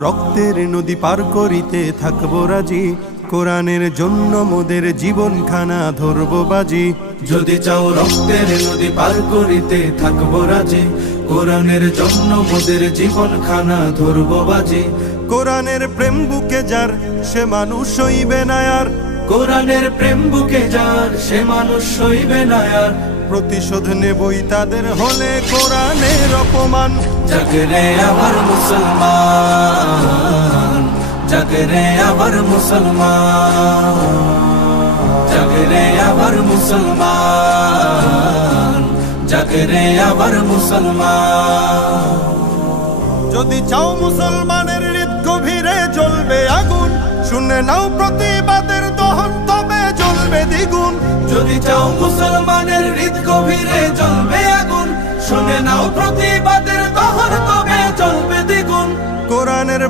রক্তের নদী পার করিতে থাকবো রাজি, কোরআনের জন্য মোদের জীবনখানা ধরবো বাজি। যদি চাও রক্তের নদী পার করিতে থাকবো রাজি, কোরআনের জন্য মোদের জীবনখানা ধরবো বাজি। কোরআনের প্রেম বুকে যার সে মানুষ হইবে না আর, কোরআনের প্রেম বুকে যার সে মানুষ হইবে না আর। প্রতিশোধ নেবই তাদের হলে কোরআনের অপমান। জাগরে আবার মুসলমান, জাগরে আবার মুসলমান, জাগরে আবার মুসলমান, জাগরে আবার মুসলমান। যদি চাও মুসলমানের হৃদ গভীরে জ্বলবে আগুন, শুনে নাও প্রতিবাদের দহন তবে জ্বলবে দ্বিগুণ। যদি চাও মুসলমানের হৃদ গভীরে জ্বলবে আগুন, শুনে নাও প্রতিবাদের দহন তবে জ্বলবে দ্বিগুণ। কোরআনের